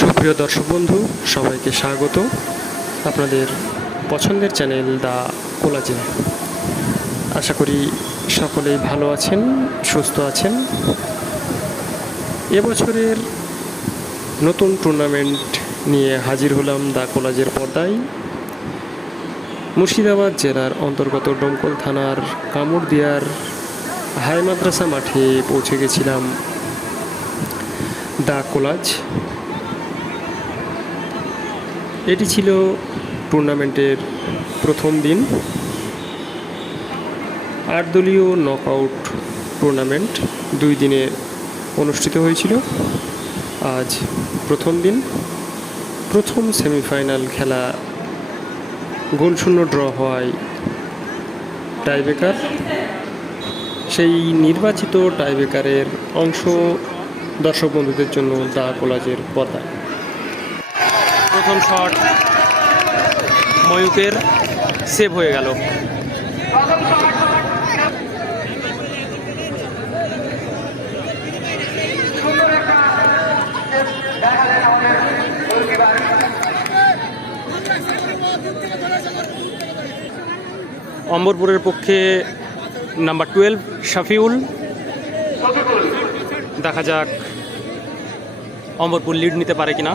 সুপ্রিয় দর্শক বন্ধু, সবাইকে স্বাগত। আপনাদের পছন্দের চ্যানেল দা কোলাজে। আশা করি সকলেই ভালো আছেন, সুস্থ আছেন। এবছরের নতুন টুর্নামেন্ট নিয়ে হাজির হলাম দা কোলাজের পর্দায়। মুর্শিদাবাদ জেলার অন্তর্গত ডোমকল থানার কামড়দিয়ার হাই মাদ্রাসা মাঠে পৌঁছে গেছিলাম দা কোলাজ। এটি ছিল টুর্নামেন্টের প্রথম দিন। আট দলীয় নকআউট টুর্নামেন্ট দুই দিনে অনুষ্ঠিত হয়েছিল। আজ প্রথম দিন। প্রথম সেমিফাইনাল খেলা গোলশূন্য ড্র হওয়ায় টাইব্রেকার সেই নির্বাচিত টাইব্রেকারের অংশ দর্শক বন্ধুদের জন্য দা কোলাজের পর্দায় প্রথম শট ময়ূকের সেভ হয়ে গেল। অম্বরপুরের পক্ষে নাম্বার টুয়েলভ শাফিউল। দেখা যাক অম্বরপুর লিড নিতে পারে কিনা।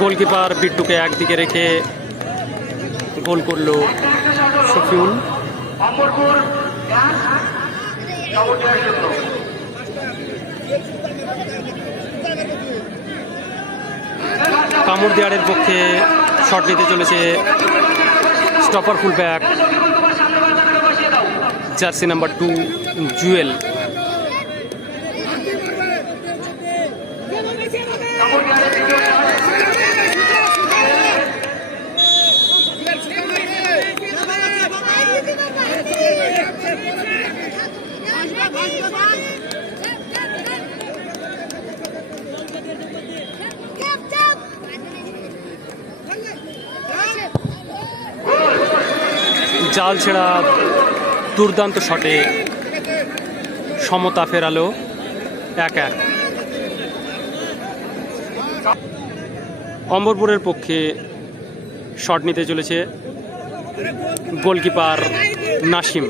গোলকিপার বিট্টুকে একদিকে রেখে গোল করল শূন্য কামড় দেয়ারের পক্ষে শট নিতে চলেছে stopper full back jersey number two, Jewel. জাল ছেড়া দুর্দান্ত শটে সমতা ফেরালো এক এক। অম্বরপুরের পক্ষে শট নিতে চলেছে গোলকিপার নাসিম।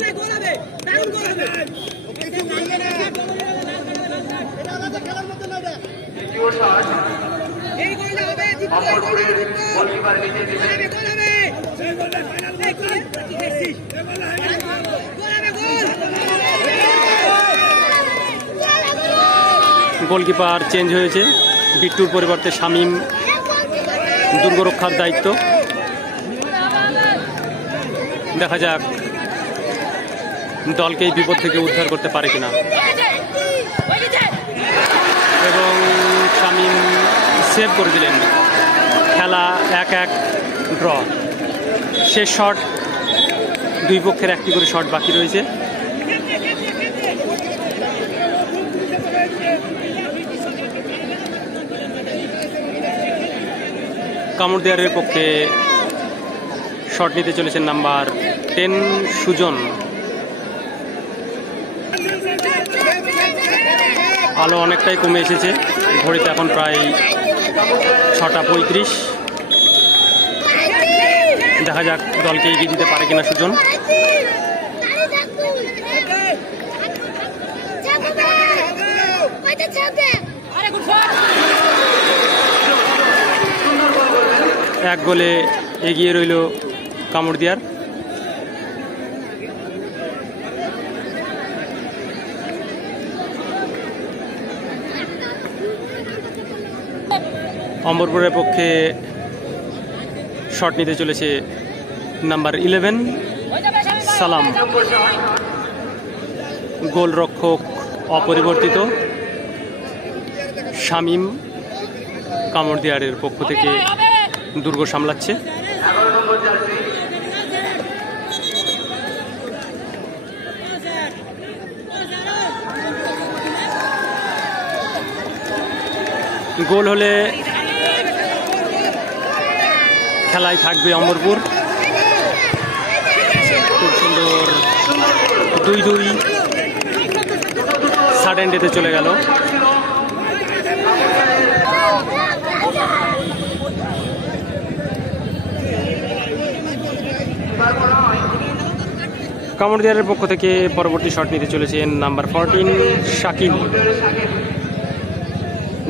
দ্বিতীয় শট অম্বরপুরের গোলকিপার নিচে দিবে গোলকিপার চেঞ্জ হয়েছে। বিট্টুর পরিবর্তে শামীম দুর্গরক্ষার দায়িত্ব। দেখা যাক দলকে এই বিপদ থেকে উদ্ধার করতে পারে কিনা। এবং শামীম সেভ করে দিলেন। খেলা এক এক, ড্র। শেষ শট, দুই পক্ষের একটি করে শট বাকি রয়েছে। কামড় দেয়ারের পক্ষে শট নিতে চলেছেন নাম্বার টেন সুজন। আলো অনেকটাই কমে এসেছে। ঘড়িতে এখন প্রায় ছটা পঁয়ত্রিশ। দেখা যাক দলকে এগিয়ে দিতে পারে কিনা সুজন। এক গোলে এগিয়ে রইল কামড় দিয়ার অম্বরপুরের পক্ষে শট নিতে চলেছে নাম্বার ইলেভেন, সালাম। গোলরক্ষক অপরিবর্তিত, শামিম কামরদিয়ারের পক্ষ থেকে দুর্গ সামলাচ্ছে। গোল হলে খেলায় থাকবে অমরপুর। খুব সুন্দর দুই দুই। সাডেন ডেতে চলে গেল। কামড়দিয়ারের পক্ষ থেকে পরবর্তী শট নিতে চলেছেন নাম্বার ফোরটিন শাকিল।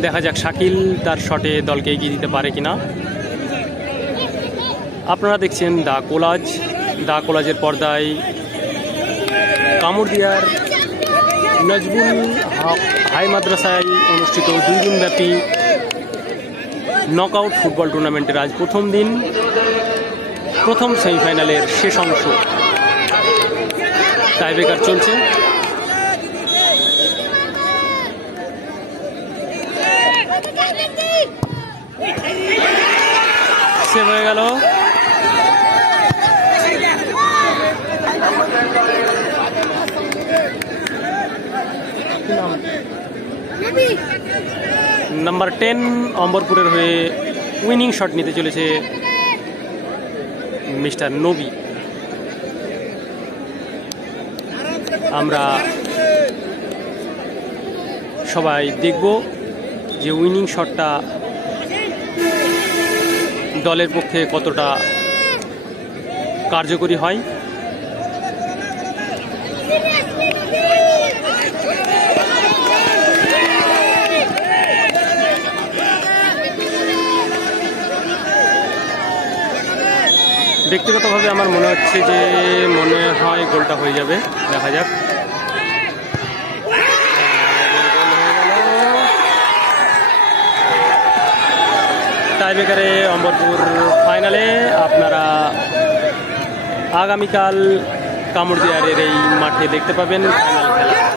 দেখা যাক শাকিল তার শটে দলকে এগিয়ে দিতে পারে কিনা। আপনারা দেখছেন দা কোলাজ। দা কোলাজের পর্দায় কামড়দিয়ার নজবুল হাই মাদ্রাসায় অনুষ্ঠিত দুই দিনব্যাপী নকআউট ফুটবল টুর্নামেন্টের আজ প্রথম দিন, প্রথম সেমিফাইনালের শেষ অংশ টাইব্রেকার চলছে। হয়ে গেল। নাম্বার টেন অম্বরপুরের হয়ে উইনিং শট নিতে চলেছে মিস্টার নবী আমরা সবাই দেখব যে উইনিং শটটা দলের পক্ষে কতটা কার্যকরী হয়। ব্যক্তিগতভাবে আমার মনে হচ্ছে যে মনে হয় গোলটা হয়ে যাবে। দেখা যাক। টাইব্রেকারে অম্বরপুর ফাইনালে আপনারা আগামীকাল কামড়দিয়ারের এই মাঠে দেখতে পাবেন। ফাইনাল